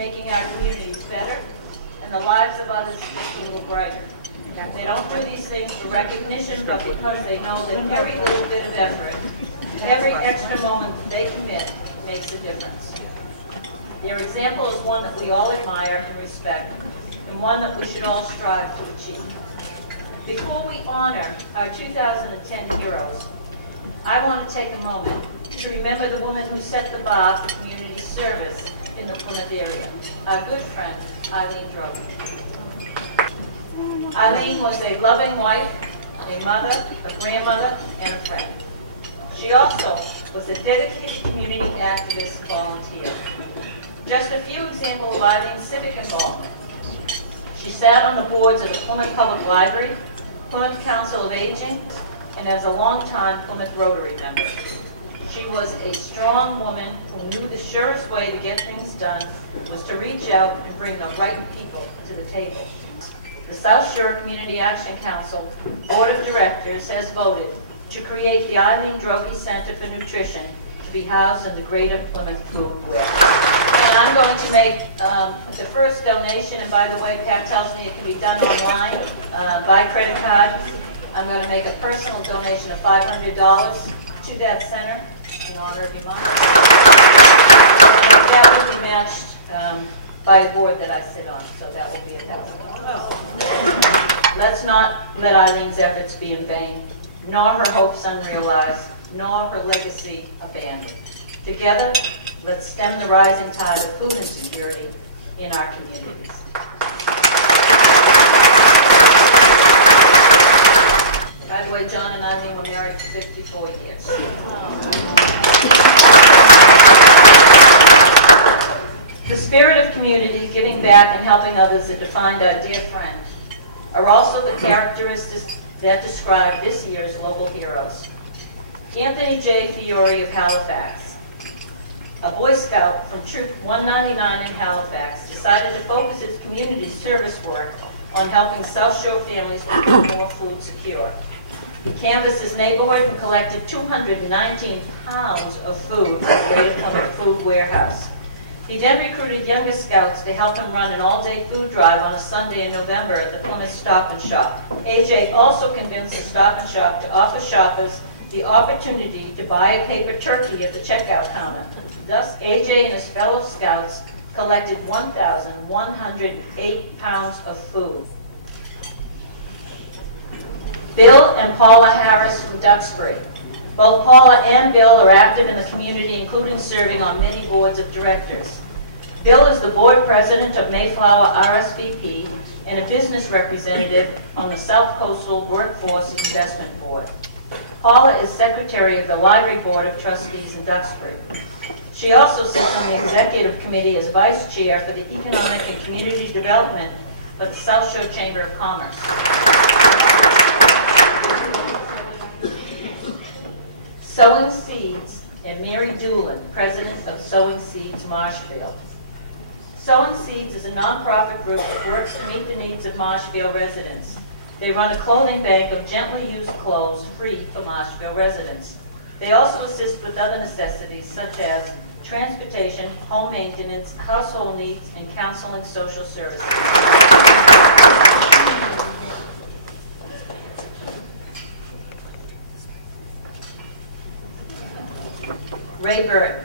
making our communities better and the lives of others a little brighter. They don't do these things for recognition, but because they know that every little bit of effort, every extra moment that they commit makes a difference. Their example is one that we all admire and respect, and one that we should all strive to achieve. Before we honor our 2010 heroes, I want to take a moment to remember the woman who set the bar for community service in the Plymouth area, our good friend, Eileen Droby. Eileen was a loving wife, a mother, a grandmother, and a friend. She also was a dedicated community activist and volunteer. Just a few examples of Eileen's civic involvement. She sat on the boards of the Plymouth Public Library, Plymouth Council of Aging, and as a longtime Plymouth Rotary member. She was a strong woman who knew the surest way to get things done was to reach out and bring the right people to the table. The South Shore Community Action Council Board of Directors has voted to create the Eileen Droby Center for Nutrition to be housed in the Greater Plymouth Food Warehouse. And I'm going to make the first donation, and by the way, Pat tells me it can be done online by credit card. I'm going to make a personal donation of $500 to that center in honor of your mom. And that will be matched by a board that I sit on, so that will be $1,000. Let's not let Eileen's efforts be in vain, nor her hopes unrealized, nor her legacy abandoned. Together, let's stem the rising tide of food insecurity in our communities. By the way, John and Eileen were married for 54 years. The spirit of community, giving back, and helping others that defined our dear friend are also the characteristics that describe this year's local heroes. Anthony J. Fiore of Halifax, a Boy Scout from Troop 199 in Halifax, decided to focus his community service work on helping South Shore families become more food secure. He canvassed his neighborhood and collected 219 pounds of food from the Greater Plymouth Food Warehouse. He then recruited younger scouts to help him run an all-day food drive on a Sunday in November at the Plymouth Stop and Shop. AJ also convinced the Stop and Shop to offer shoppers the opportunity to buy a paper turkey at the checkout counter. Thus, AJ and his fellow scouts collected 1,108 pounds of food. Bill and Paula Harris from Duxbury. Both Paula and Bill are active in the community, including serving on many boards of directors. Bill is the board president of Mayflower RSVP and a business representative on the South Coastal Workforce Investment Board. Paula is secretary of the Library Board of Trustees in Duxbury. She also sits on the executive committee as vice chair for the Economic and Community Development for the South Shore Chamber of Commerce. Sowing Seeds and Mary Doolin, president of Sowing Seeds Marshfield. Sowing Seeds is a nonprofit group that works to meet the needs of Marshfield residents. They run a clothing bank of gently used clothes free for Marshfield residents. They also assist with other necessities such as transportation, home maintenance, household needs, and counseling social services. Ray Burton.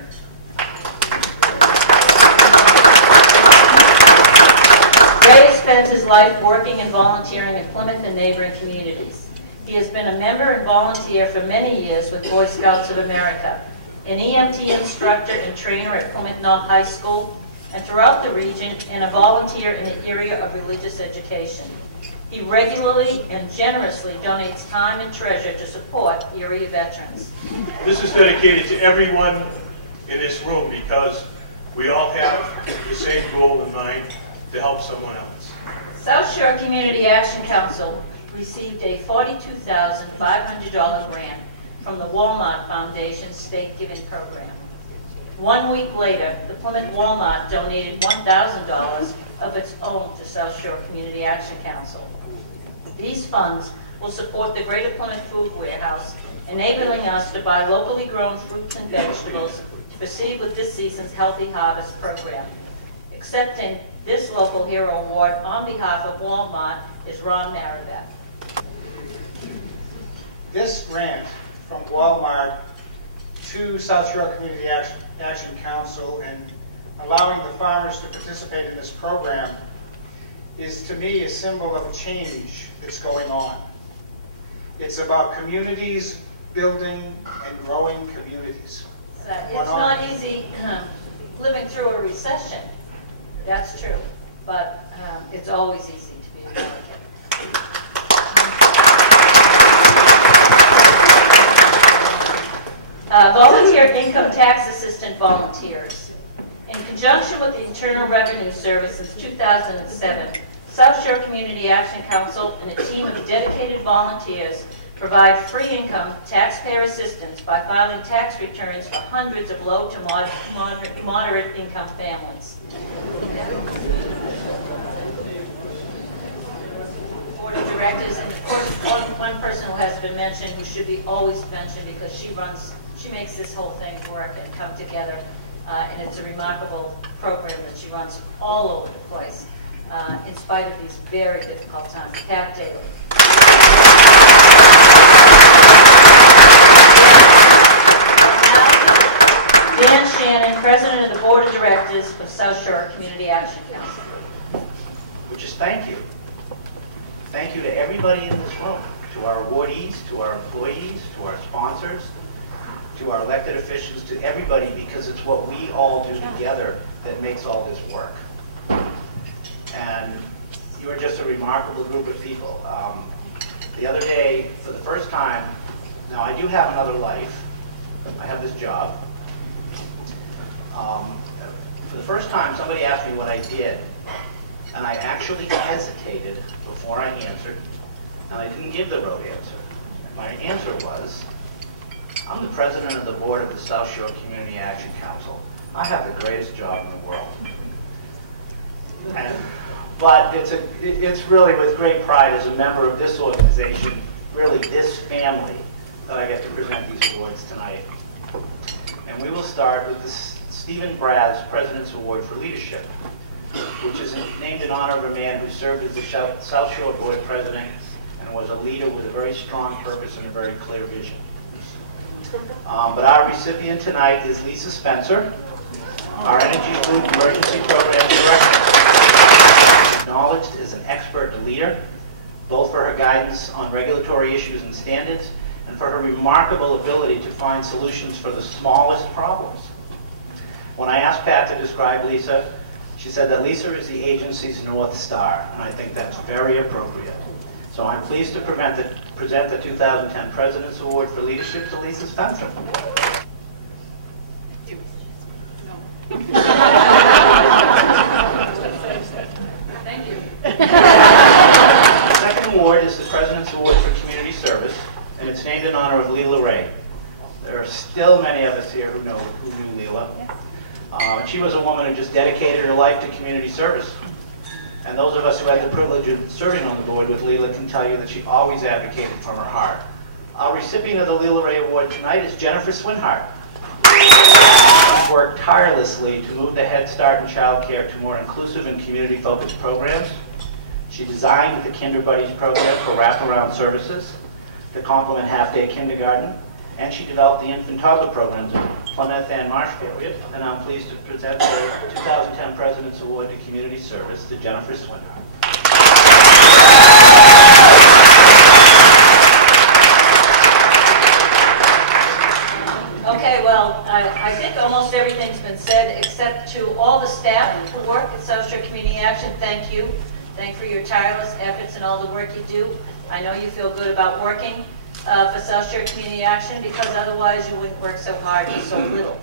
Ray spends his life working and volunteering in Plymouth and neighboring communities. He has been a member and volunteer for many years with Boy Scouts of America, an EMT instructor and trainer at Plymouth North High School, and throughout the region, and a volunteer in the area of religious education. He regularly and generously donates time and treasure to support area veterans. This is dedicated to everyone in this room because we all have the same goal in mind, to help someone else. South Shore Community Action Council received a $42,500 grant from the Walmart Foundation State Giving Program. 1 week later, the Plymouth Walmart donated $1,000 of its own to South Shore Community Action Council. These funds will support the Greater Plymouth Food Warehouse, enabling us to buy locally grown fruits and vegetables to proceed with this season's Healthy Harvest program. Accepting this Local Hero Award on behalf of Walmart is Ron Maribek. This grant from Walmart to South Shore Community Action Council and allowing the farmers to participate in this program is, to me, a symbol of a change that's going on. It's about communities building and growing communities. It's not easy living through a recession. That's true, but it's always easy to be American. Volunteer income tax assistant volunteers. In conjunction with the Internal Revenue Service since 2007, South Shore Community Action Council and a team of dedicated volunteers provide free income taxpayer assistance by filing tax returns for hundreds of low to moderate income families. Board of Directors, and of course one person who has been mentioned, who should be always mentioned because she makes this whole thing work and come together, and it's a remarkable program that she runs all over the place, in spite of these very difficult times. Pat Daly. Dan Shannon, President of the Board of Directors of South Shore Community Action Council. Which is thank you. Thank you to everybody in this room, to our awardees, to our employees, to our sponsors, to our elected officials, to everybody, because it's what we all do together that makes all this work. And you are just a remarkable group of people. The other day, for the first time, now I do have another life. I have this job. For the first time, somebody asked me what I did, and I actually hesitated before I answered, and I didn't give the road answer. My answer was, I'm the president of the board of the South Shore Community Action Council. I have the greatest job in the world. But it's really with great pride as a member of this organization, really this family, that I get to present these awards tonight. And we will start with the Stephen Braz President's Award for Leadership, which is named in honor of a man who served as the South Shore Board President and was a leader with a very strong purpose and a very clear vision. But our recipient tonight is Lisa Spencer, our Energy Group Emergency Program Director. Acknowledged as an expert leader, both for her guidance on regulatory issues and standards, and for her remarkable ability to find solutions for the smallest problems. When I asked Pat to describe Lisa, she said that Lisa is the agency's North Star, and I think that's very appropriate. So I'm pleased to present the 2010 President's Award for Leadership to Lisa Spencer. Thank you. The second award is the President's Award for Community Service, and it's named in honor of Leela Ray. There are still many of us here who knew Leela. She was a woman who just dedicated her life to community service. And those of us who had the privilege of serving on the board with Leela can tell you that she always advocated from her heart. Our recipient of the Leela Ray Award tonight is Jennifer Swinhart. She worked tirelessly to move the Head Start and Child Care to more inclusive and community-focused programs. She designed the Kinder Buddies program for wraparound services to complement half-day kindergarten, and she developed the infant toddler programs in Plymouth and Marshfield. And I'm pleased to present the 2010 President's Award to Community Service to Jennifer Swinhart. Okay, well, I think almost everything's been said, except to all the staff who work at South Shore Community Action, thank you. Thank you for your tireless efforts and all the work you do. I know you feel good about working for South Shore Community Action, because otherwise you wouldn't work so hard for so little.